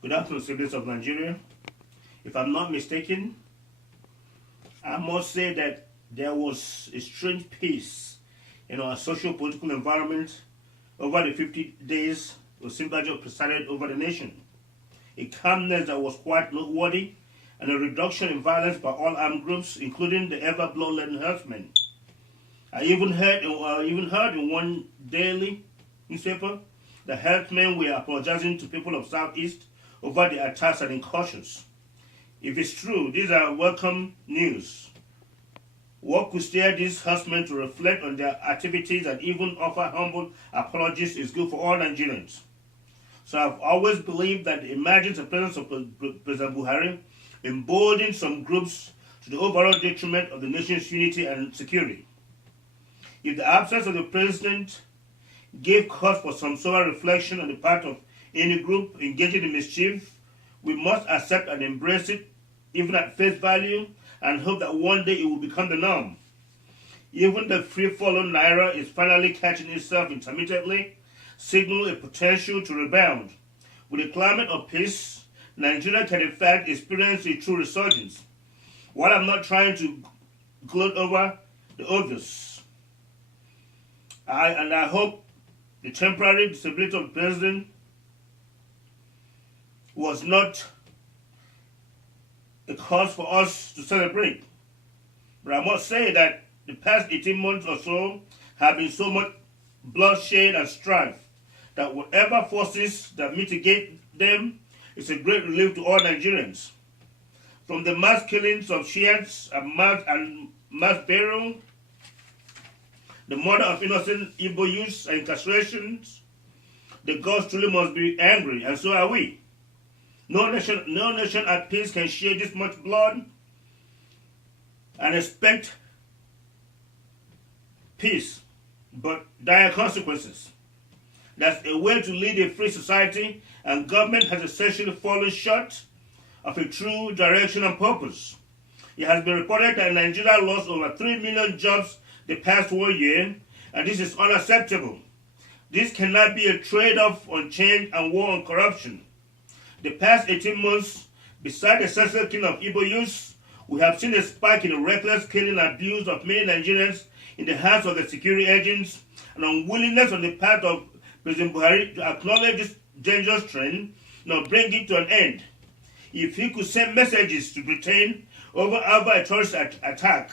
Good afternoon, citizens of Nigeria. If I'm not mistaken, I must say that there was a strange peace in our social political environment over the 50 days Osinbajo presided over the nation. A calmness that was quite noteworthy and a reduction in violence by all armed groups, including the ever blood-laden herdsmen. I even heard in one daily newspaper that herdsmen were apologizing to people of Southeast over the attacks and incursions. If it's true, these are welcome news. What could steer these herdsmen to reflect on their activities and even offer humble apologies is good for all Nigerians. So I've always believed that the emergence and presence of President Buhari emboldened some groups to the overall detriment of the nation's unity and security. If the absence of the president gave cause for some sober reflection on the part of any group engaging in mischief, we must accept and embrace it, even at face value, and hope that one day it will become the norm. Even the free-falling naira is finally catching itself intermittently, signaling a potential to rebound. With a climate of peace, Nigeria can in fact experience a true resurgence. While I'm not trying to gloat over the obvious, I hope the temporary disability of the president was not a cause for us to celebrate. But I must say that the past 18 months or so have been so much bloodshed and strife that whatever forces that mitigate them is a great relief to all Nigerians. From the mass killings of Shiites and mass burial, the murder of innocent Igbo youths and incarcerations, the gods truly must be angry, and so are we. No nation at peace can shed this much blood and expect peace, but dire consequences. That's a way to lead a free society, and government has essentially fallen short of a true direction and purpose. It has been reported that Nigeria lost over 3 million jobs the past 1 year, and this is unacceptable. This cannot be a trade-off on change and war on corruption. The past 18 months, beside the senseless killing of Igbo youths, we have seen a spike in the reckless killing and abuse of many Nigerians in the hands of the security agents, and unwillingness on the part of President Buhari to acknowledge this dangerous trend, nor bring it to an end. If he could send messages to Britain over a terrorist attack,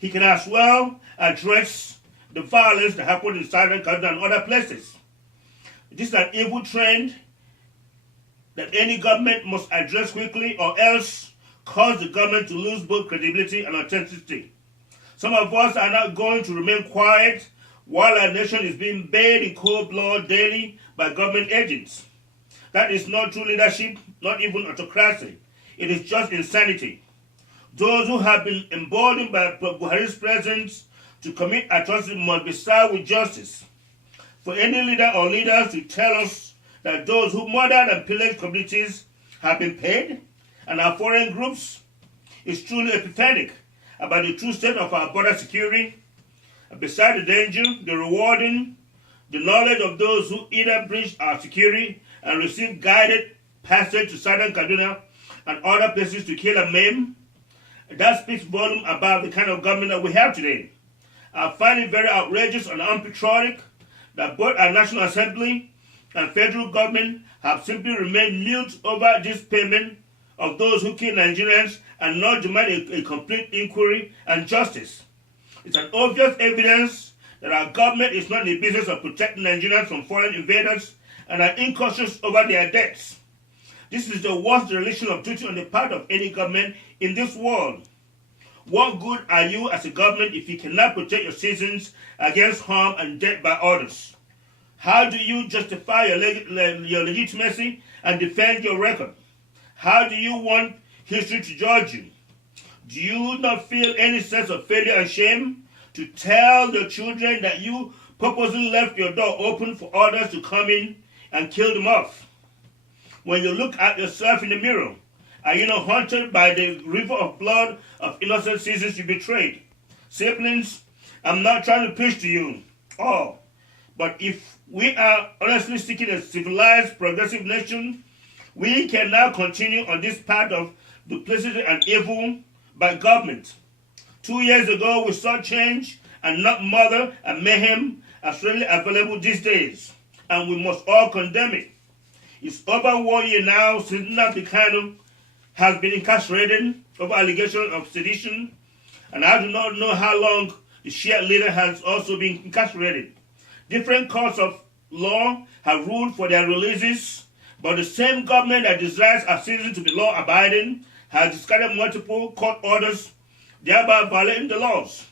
he can as well address the violence that happened in southern Kaduna and other places. This is an evil trend that any government must address quickly, or else cause the government to lose both credibility and authenticity. Some of us are not going to remain quiet while our nation is being bathed in cold blood daily by government agents. That is not true leadership, not even autocracy. It is just insanity. Those who have been emboldened by Buhari's presence to commit atrocities must be served with justice. For any leader or leaders to tell us that those who murdered and pillaged communities have been paid and are foreign groups is truly epiphanic about the true state of our border security. And beside the danger, the rewarding, the knowledge of those who either breached our security and received guided passage to southern Kaduna and other places to kill and maim, that speaks volume about the kind of government that we have today. I find it very outrageous and unpatriotic that both our National Assembly and federal government have simply remained mute over this payment of those who kill Nigerians and not demand a complete inquiry and justice. It's an obvious evidence that our government is not in the business of protecting Nigerians from foreign invaders and are incautious over their debts. This is the worst dereliction of duty on the part of any government in this world. What good are you as a government if you cannot protect your citizens against harm and debt by others? How do you justify your legitimacy and defend your record? How do you want history to judge you? Do you not feel any sense of failure and shame to tell your children that you purposely left your door open for others to come in and kill them off? When you look at yourself in the mirror, are you not haunted by the river of blood of innocent citizens you betrayed? Siblings, I'm not trying to preach to you all, but if we are honestly seeking a civilized, progressive nation, We can now continue on this path of duplicity and evil by government. 2 years ago, we saw change and not murder and mayhem as readily available these days, and we must all condemn it. It's over 1 year now since Nnamdi Kanu has been incarcerated over allegations of sedition, and I do not know how long the Shia leader has also been incarcerated. Different courts of law have ruled for their releases, but the same government that desires our citizens to be law-abiding has discarded multiple court orders, thereby violating the laws.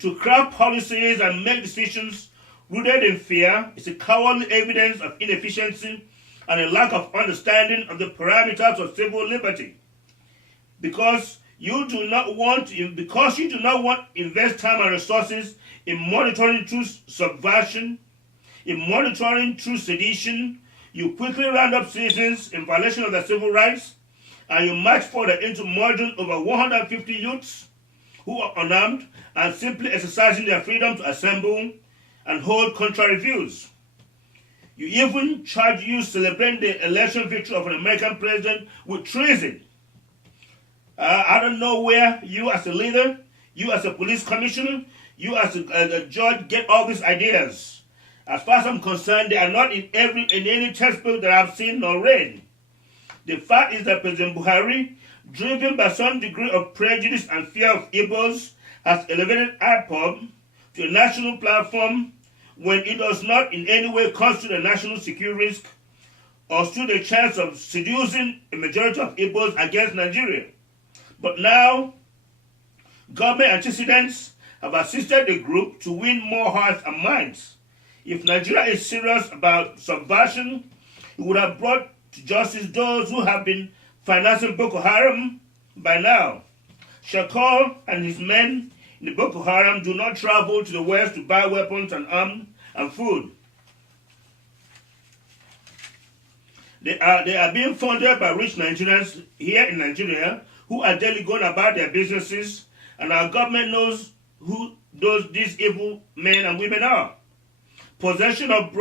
To craft policies and make decisions rooted in fear is a cowardly evidence of inefficiency and a lack of understanding of the parameters of civil liberty. Because you do not want to invest time and resources in monitoring true subversion, in monitoring true sedition, you quickly round up citizens in violation of their civil rights, and you march further into murdering over 150 youths who are unarmed and simply exercising their freedom to assemble and hold contrary views. You even charge you celebrating the election victory of an American president with treason. I don't know where you as a leader, you as a police commissioner, you as a judge get all these ideas. As far as I'm concerned, they are not in any textbook that I've seen or read. The fact is that President Buhari, driven by some degree of prejudice and fear of Igbos, has elevated IPOB to a national platform when it does not in any way constitute a national security risk or stood a chance of seducing a majority of Igbos against Nigeria. But now, government antecedents have assisted the group to win more hearts and minds. If Nigeria is serious about subversion, it would have brought to justice those who have been financing Boko Haram by now. Shakol and his men in the Boko Haram do not travel to the west to buy weapons and arms and food. They are being funded by rich Nigerians here in Nigeria who are daily going about their businesses, and our government knows who these evil men and women are. Possession of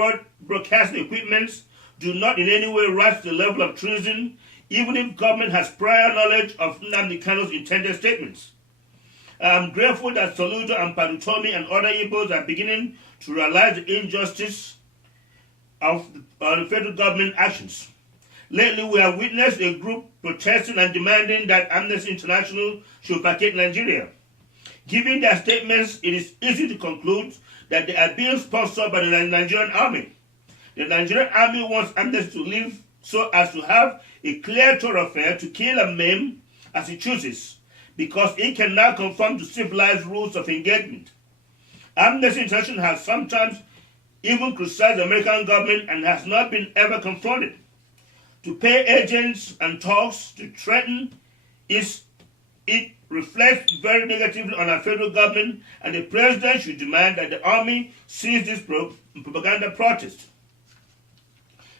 broadcasting equipments do not in any way rise to the level of treason, even if government has prior knowledge of Nnamdi Kanu's intended statements. I am grateful that Soludo and Padutomi and other Igbos are beginning to realize the injustice of the federal government actions. Lately, we have witnessed a group protesting and demanding that Amnesty International should vacate Nigeria. Given their statements, it is easy to conclude that they are being sponsored by the Nigerian army. The Nigerian army wants Amnesty to leave so as to have a clear thoroughfare to kill and maim as it chooses, because it can now conform to civilized rules of engagement. Amnesty International has sometimes even criticized the American government and has not been ever confronted. To pay agents and talks to threaten it reflects very negatively on our federal government, and the president should demand that the army cease this propaganda protest.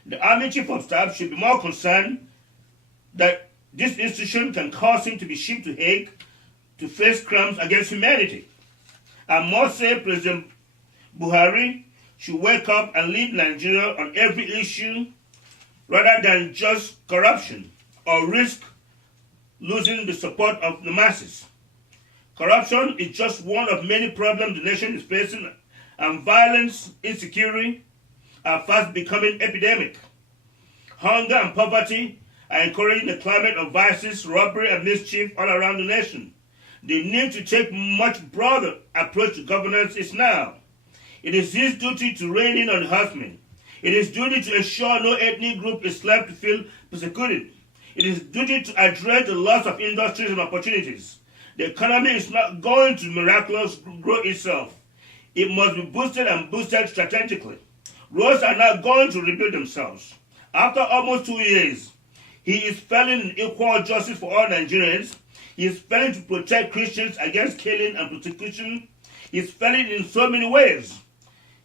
The army chief of staff should be more concerned that this institution can cause him to be shipped to Hague to face crimes against humanity. I must say President Buhari should wake up and lead Nigeria on every issue rather than just corruption or risk losing the support of the masses. Corruption is just one of many problems the nation is facing, and violence, insecurity are fast becoming epidemic. Hunger and poverty are encouraging the climate of vices, robbery, and mischief all around the nation. The need to take much broader approach to governance is now. It is his duty to rein in on the husband. It is duty to ensure no ethnic group is left to feel persecuted. It is duty to address the loss of industries and opportunities. The economy is not going to miraculously grow itself. It must be boosted and boosted strategically. Roads are not going to rebuild themselves. After almost 2 years, he is failing in equal justice for all Nigerians. He is failing to protect Christians against killing and persecution. He is failing in so many ways.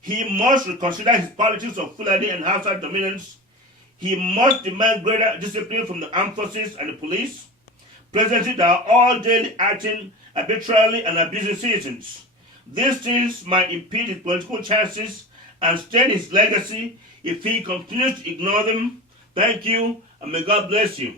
He must reconsider his politics of Fulani and Hausa dominance. He must demand greater discipline from the armed forces and the police. Presently, they are all daily acting arbitrarily and abusing citizens. These things might impede his political chances and stain his legacy if he continues to ignore them. Thank you, And may God bless you.